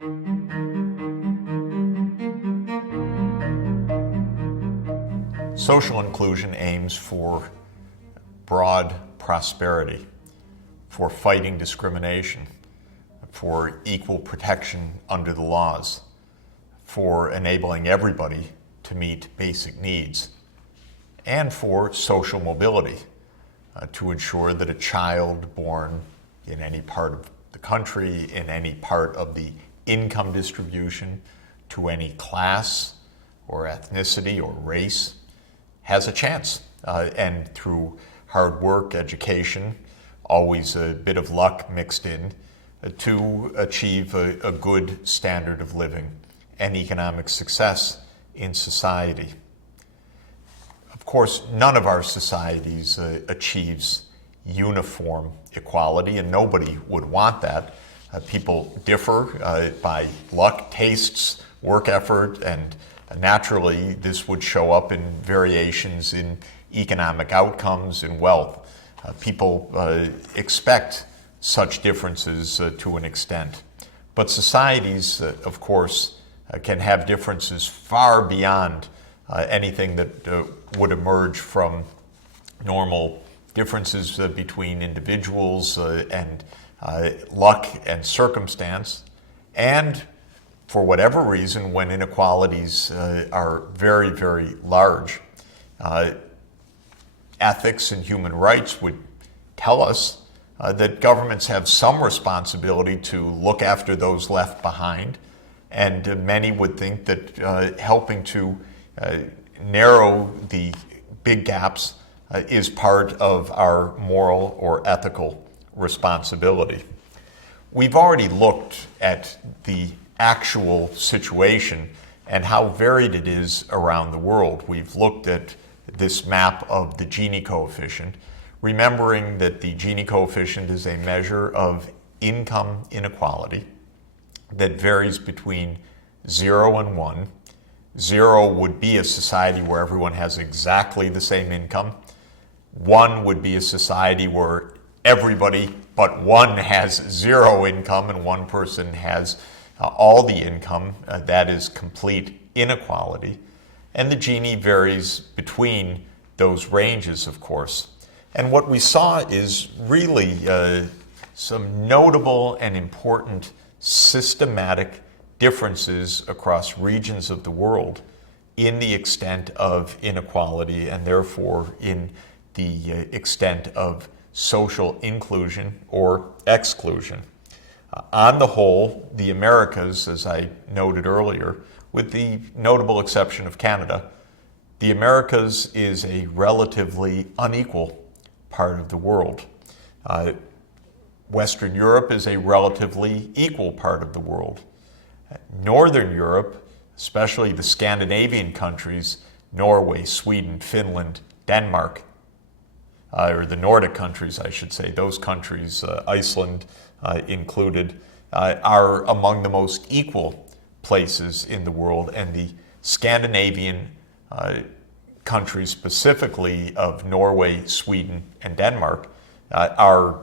Social inclusion aims for broad prosperity, for fighting discrimination, for equal protection under the laws, for enabling everybody to meet basic needs, and for social mobility, to ensure that a child born in any part of the country, in any part of the income distribution, to any class or ethnicity or race, has a chance. And through hard work, education, always a bit of luck mixed in, to achieve a good standard of living and economic success in society. Of course, none of our societies achieves uniform equality, and nobody would want that. People differ by luck, tastes, work effort, and naturally this would show up in variations in economic outcomes and wealth. People expect such differences to an extent. But societies, of course, can have differences far beyond anything that would emerge from normal differences between individuals and luck and circumstance. And for whatever reason, when inequalities are very, very large, ethics and human rights would tell us that governments have some responsibility to look after those left behind, and many would think that helping to narrow the big gaps is part of our moral or ethical responsibility. We've already looked at the actual situation and how varied it is around the world. We've looked at this map of the Gini coefficient, remembering that the Gini coefficient is a measure of income inequality that varies between 0 and 1. 0 would be a society where everyone has exactly the same income. 1 would be a society where everybody but one has 0 income and one person has all the income. That is complete inequality. And the Gini varies between those ranges, of course. And what we saw is really some notable and important systematic differences across regions of the world in the extent of inequality and therefore in the extent of social inclusion or exclusion. On the whole, the Americas, as I noted earlier, with the notable exception of Canada, the Americas is a relatively unequal part of the world. Western Europe is a relatively equal part of the world. Northern Europe, especially the Scandinavian countries, Norway, Sweden, Finland, Denmark, or the Nordic countries, I should say, those countries, Iceland included, are among the most equal places in the world, and the Scandinavian countries, specifically of Norway, Sweden, and Denmark, are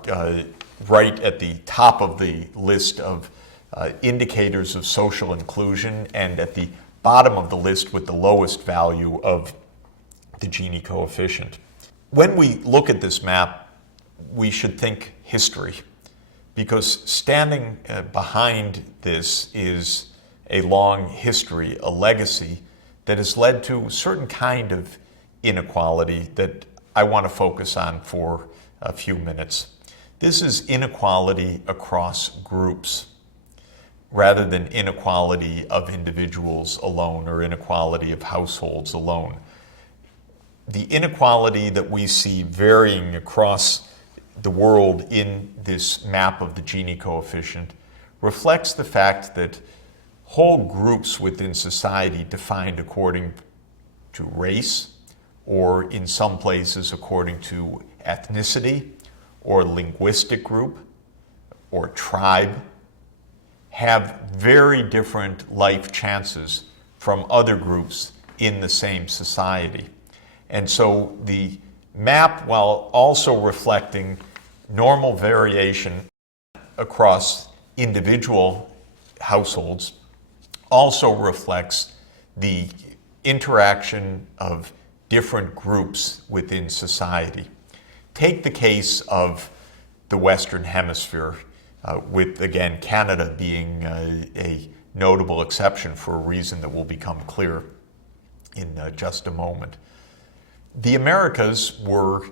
right at the top of the list of indicators of social inclusion and at the bottom of the list with the lowest value of the Gini coefficient. When we look at this map, we should think history, because standing behind this is a long history, a legacy that has led to a certain kind of inequality that I want to focus on for a few minutes. This is inequality across groups rather than inequality of individuals alone or inequality of households alone. The inequality that we see varying across the world in this map of the Gini coefficient reflects the fact that whole groups within society defined according to race, or in some places according to ethnicity or linguistic group or tribe, have very different life chances from other groups in the same society. And so the map, while also reflecting normal variation across individual households also reflects the interaction of different groups within society. Take the case of the Western Hemisphere, with, again, Canada being a notable exception for a reason that will become clear in just a moment. The Americas were,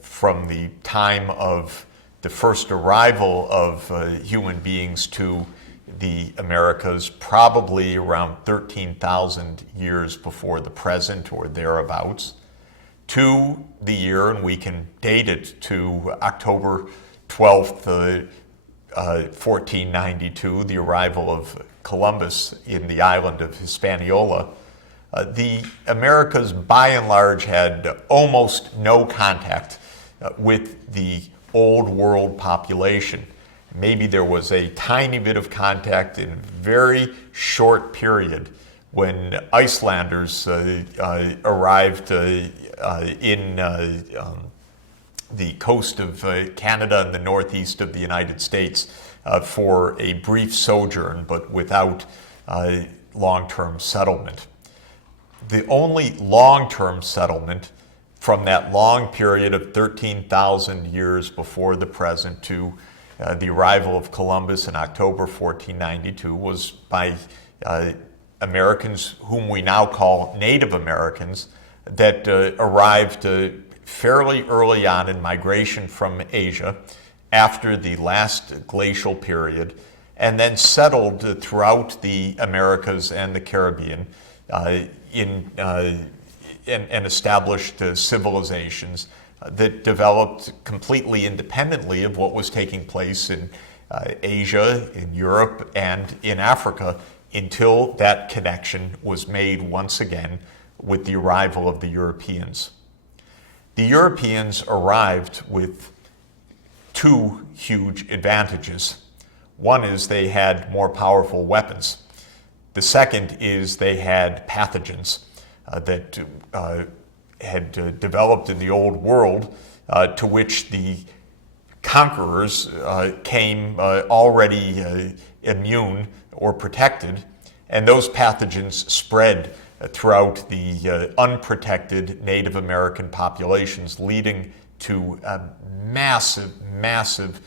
from the time of the first arrival of human beings to the Americas, probably around 13,000 years before the present or thereabouts, to the year, and we can date it to October 12th, 1492, the arrival of Columbus in the island of Hispaniola. The Americas, by and large, had almost no contact with the Old World population. Maybe there was a tiny bit of contact in a very short period when Icelanders arrived in the coast of Canada and the northeast of the United States for a brief sojourn, but without long-term settlement. The only long-term settlement from that long period of 13,000 years before the present to the arrival of Columbus in October 1492 was by Americans whom we now call Native Americans that arrived fairly early on in migration from Asia after the last glacial period, and then settled throughout the Americas and the Caribbean and established civilizations that developed completely independently of what was taking place in Asia, in Europe, and in Africa until that connection was made once again with the arrival of the Europeans. The Europeans arrived with two huge advantages. One is they had more powerful weapons. The second is they had pathogens that had developed in the Old World, to which the conquerors came already immune or protected, and those pathogens spread throughout the unprotected Native American populations, leading to a massive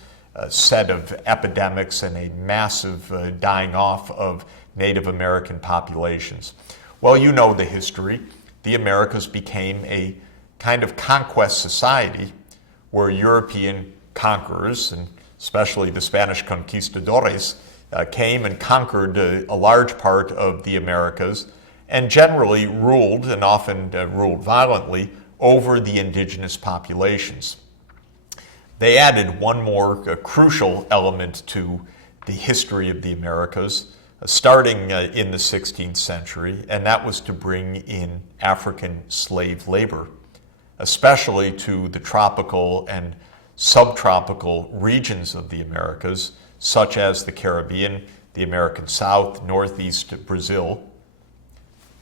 set of epidemics and a massive dying off of Native American populations. Well, you know the history. The Americas became a kind of conquest society where European conquerors, and especially the Spanish conquistadores, came and conquered a large part of the Americas and generally ruled, and often ruled violently, over the indigenous populations. They added one more crucial element to the history of the Americas, starting in the 16th century, and that was to bring in African slave labor, especially to the tropical and subtropical regions of the Americas, such as the Caribbean, the American South, Northeast Brazil,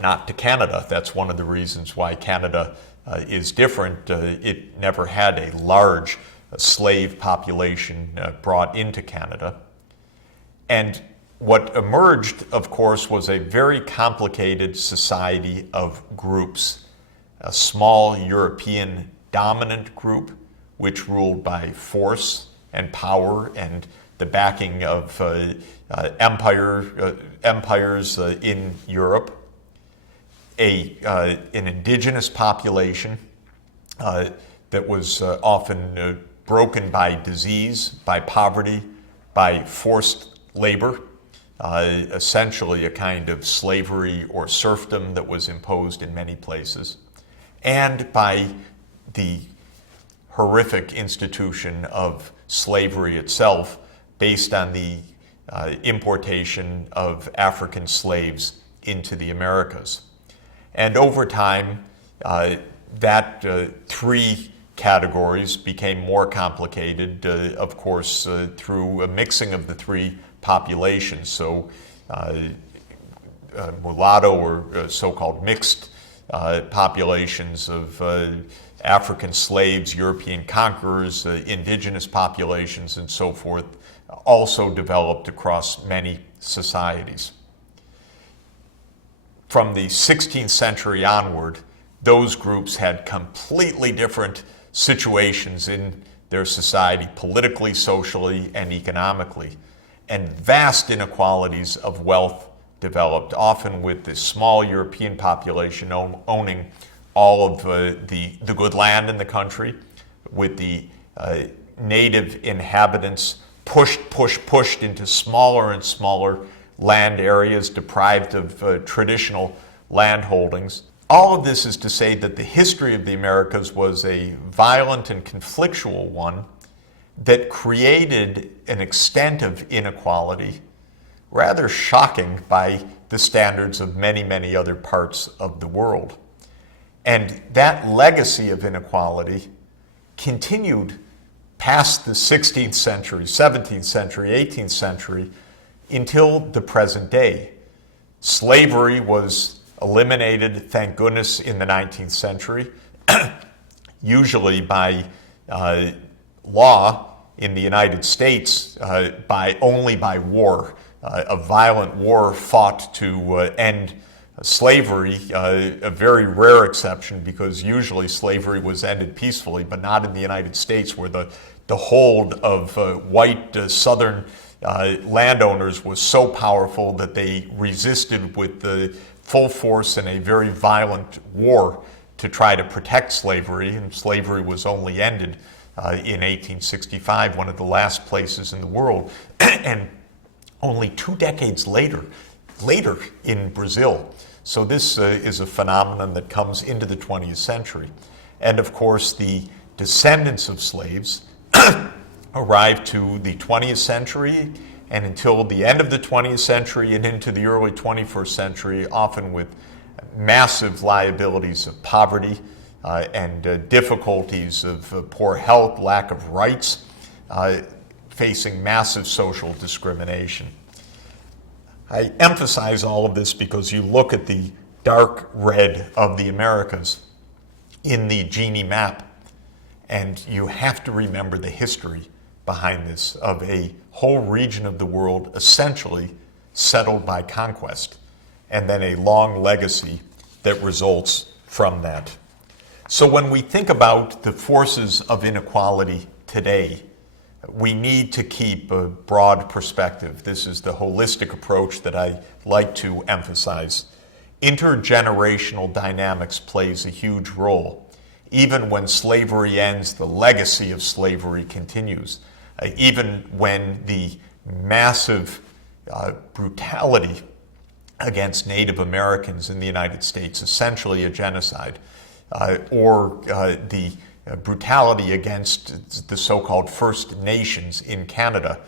not to Canada. That's one of the reasons why Canada is different. It never had a large slave population brought into Canada. And what emerged, of course, was a very complicated society of groups. A small European dominant group, which ruled by force and power and the backing of empires in Europe. An indigenous population that was often broken by disease, by poverty, by forced labor, essentially a kind of slavery or serfdom that was imposed in many places, and by the horrific institution of slavery itself based on the importation of African slaves into the Americas. And over time, that three categories became more complicated, of course, through a mixing of the three populations. So mulatto or so-called mixed populations of African slaves, European conquerors, indigenous populations, and so forth, also developed across many societies. From the 16th century onward, those groups had completely different situations in their society, politically, socially, and economically, and vast inequalities of wealth developed, often with the small European population owning all of the good land in the country, with the native inhabitants pushed into smaller and smaller land areas, deprived of traditional land holdings. All of this is to say that the history of the Americas was a violent and conflictual one that created an extent of inequality rather shocking by the standards of many, many other parts of the world. And that legacy of inequality continued past the 16th century, 17th century, 18th century, until the present day. Slavery was eliminated, thank goodness, in the 19th century, usually by law in the United States, only by war. A violent war fought to end slavery, a very rare exception, because usually slavery was ended peacefully, but not in the United States, where the hold of white southern landowners was so powerful that they resisted with the full force in a very violent war to try to protect slavery, and slavery was only ended in 1865, one of the last places in the world, and only 2 decades later in Brazil. So this is a phenomenon that comes into the 20th century. And of course, the descendants of slaves arrived to the 20th century, and until the end of the 20th century and into the early 21st century, often with massive liabilities of poverty and difficulties of poor health, lack of rights, facing massive social discrimination. I emphasize all of this because you look at the dark red of the Americas in the Gini map, and you have to remember the history behind this of a whole region of the world essentially settled by conquest, and then a long legacy that results from that. So when we think about the forces of inequality today, we need to keep a broad perspective. This is the holistic approach that I like to emphasize. Intergenerational dynamics plays a huge role. Even when slavery ends, the legacy of slavery continues. Even when the massive brutality against Native Americans in the United States, essentially a genocide, or the brutality against the so-called First Nations in Canada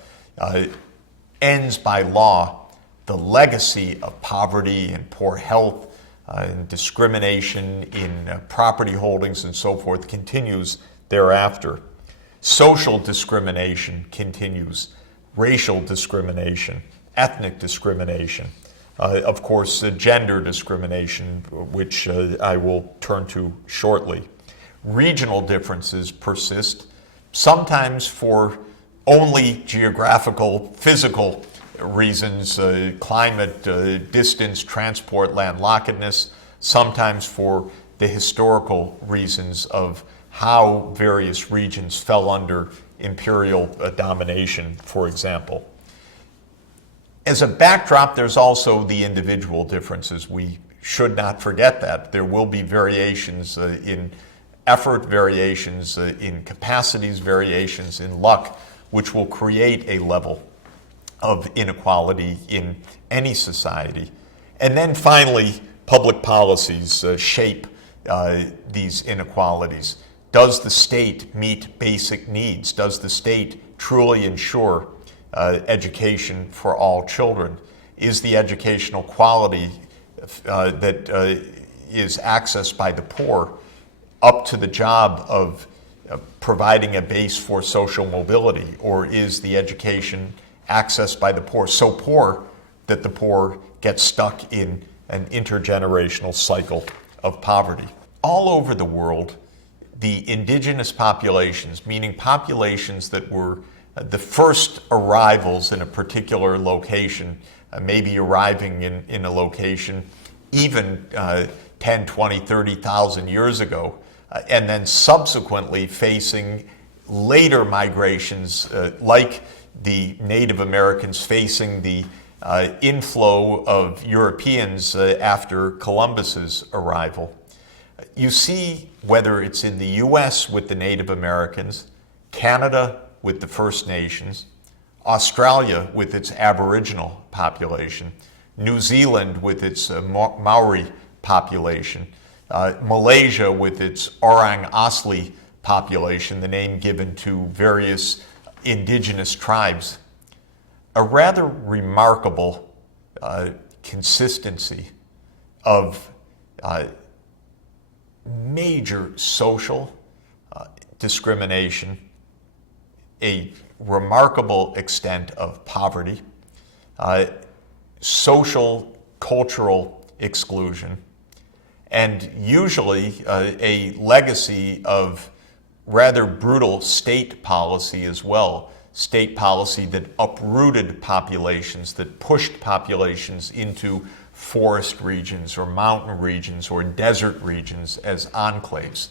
ends by law, the legacy of poverty and poor health and discrimination in property holdings and so forth continues thereafter. Social discrimination continues, racial discrimination, ethnic discrimination, of course, gender discrimination, which I will turn to shortly. Regional differences persist, sometimes for only geographical, physical reasons, climate, distance, transport, landlockedness, sometimes for the historical reasons of how various regions fell under imperial domination, for example. As a backdrop, there's also the individual differences. We should not forget that. There will be variations in effort, variations in capacities, variations in luck, which will create a level of inequality in any society. And then finally, public policies shape these inequalities. Does the state meet basic needs? Does the state truly ensure education for all children? Is the educational quality that is accessed by the poor up to the job of providing a base for social mobility? Or is the education accessed by the poor so poor that the poor get stuck in an intergenerational cycle of poverty? All over the world, the indigenous populations, meaning populations that were The first arrivals in a particular location, maybe arriving in a location even 10, 20, 30,000 years ago, and then subsequently facing later migrations like the Native Americans facing the inflow of Europeans after Columbus's arrival. You see, whether it's in the US with the Native Americans, Canada with the First Nations, Australia with its Aboriginal population, New Zealand with its Maori population, Malaysia with its Orang Asli population, the name given to various indigenous tribes. A rather remarkable consistency of major social discrimination, a remarkable extent of poverty, social, cultural exclusion, and usually a legacy of rather brutal state policy as well. State policy that uprooted populations, that pushed populations into forest regions or mountain regions or desert regions as enclaves.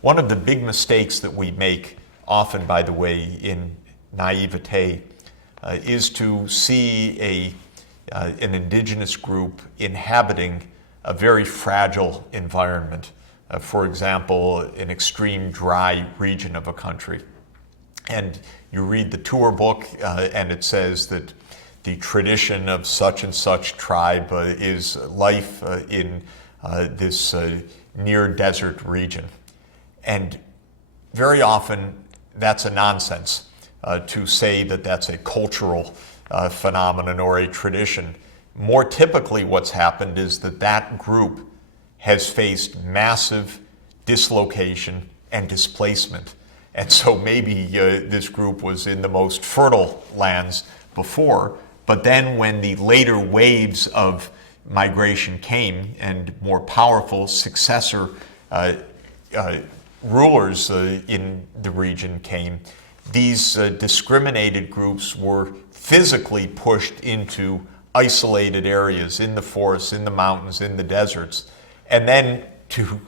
One of the big mistakes that we make, often by the way, in naivete, is to see an indigenous group inhabiting a very fragile environment. For example, an extreme dry region of a country. And you read the tour book and it says that the tradition of such and such tribe is life in this near desert region. And very often that's a nonsense to say that that's a cultural phenomenon or a tradition. More typically what's happened is that that group has faced massive dislocation and displacement. And so maybe this group was in the most fertile lands before, but then when the later waves of migration came and more powerful successor rulers in the region came, these discriminated groups were physically pushed into isolated areas in the forests, in the mountains, in the deserts. And then to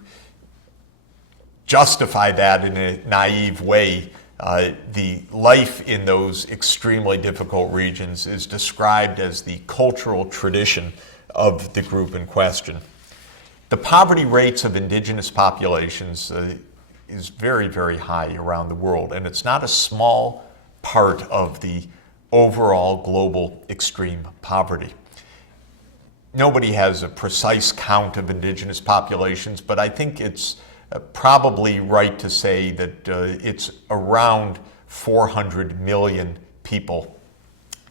justify that in a naive way, the life in those extremely difficult regions is described as the cultural tradition of the group in question. The poverty rates of indigenous populations is very, very high around the world, and it's not a small part of the overall global extreme poverty. Nobody has a precise count of indigenous populations, but I think it's probably right to say that it's around 400 million people,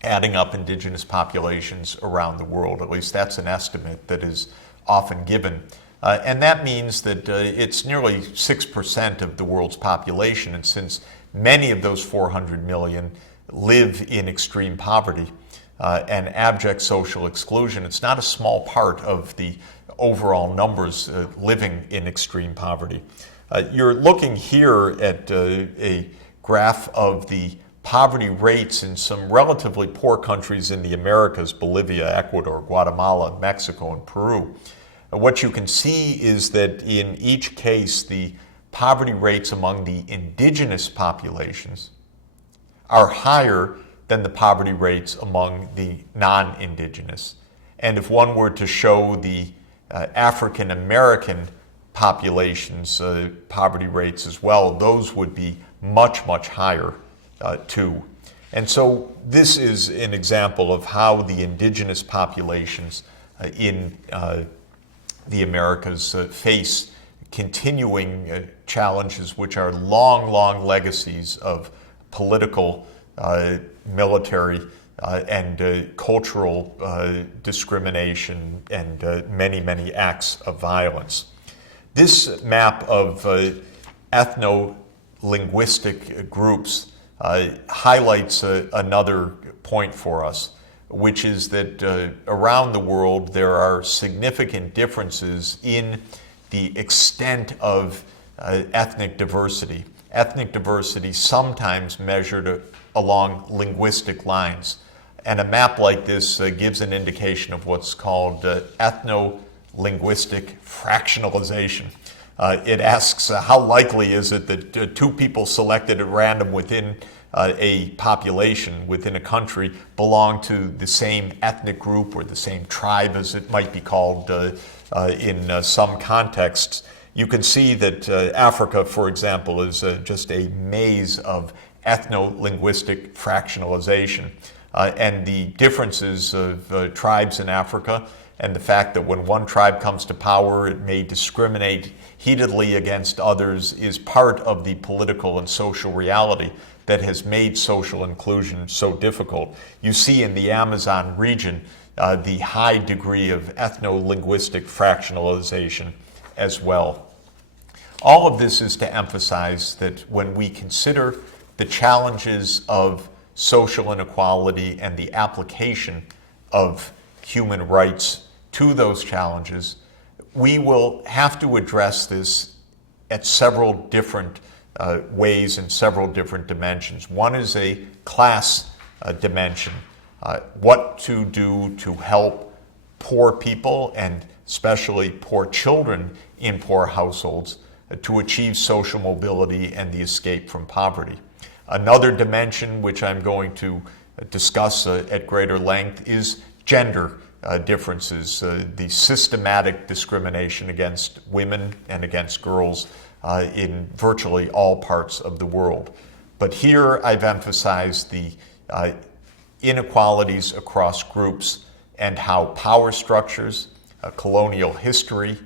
adding up indigenous populations around the world. At least that's an estimate that is often given. And that means that it's nearly 6% of the world's population. And since many of those 400 million live in extreme poverty and abject social exclusion, it's not a small part of the overall numbers living in extreme poverty. You're looking here at a graph of the poverty rates in some relatively poor countries in the Americas: Bolivia, Ecuador, Guatemala, Mexico, and Peru. What you can see is that in each case, the poverty rates among the indigenous populations are higher than the poverty rates among the non-indigenous. And if one were to show the African American populations' poverty rates as well, those would be much, much higher too. And so this is an example of how the indigenous populations in the Americas face continuing challenges which are long, long legacies of political, military, and cultural discrimination and many, many acts of violence. This map of ethno-linguistic groups highlights another point for us, which is that around the world there are significant differences in the extent of ethnic diversity. ethnic diversity sometimes measured along linguistic lines. And a map like this gives an indication of what's called ethno-linguistic fractionalization. It asks how likely is it that two people selected at random within a population, within a country, belong to the same ethnic group or the same tribe, as it might be called in some contexts. You can see that Africa, for example, is just a maze of ethno-linguistic fractionalization. And the differences of tribes in Africa, and the fact that when one tribe comes to power, it may discriminate heatedly against others, is part of the political and social reality that has made social inclusion so difficult. You see in the Amazon region the high degree of ethno-linguistic fractionalization as well. All of this is to emphasize that when we consider the challenges of social inequality and the application of human rights to those challenges, we will have to address this at several different ways and several different dimensions. One is a class dimension, what to do to help poor people, and especially poor children in poor households, to achieve social mobility and the escape from poverty. Another dimension, which I'm going to discuss at greater length, is gender differences, the systematic discrimination against women and against girls in virtually all parts of the world. But here I've emphasized the inequalities across groups and how power structures, colonial history,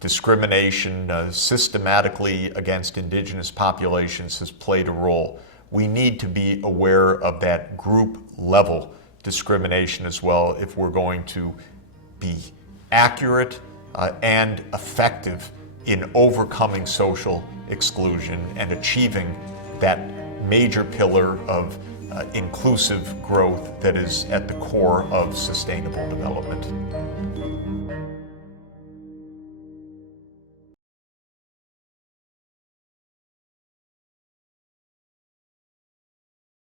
discrimination systematically against indigenous populations has played a role. We need to be aware of that group level discrimination as well if we're going to be accurate and effective in overcoming social exclusion and achieving that major pillar of inclusive growth that is at the core of sustainable development.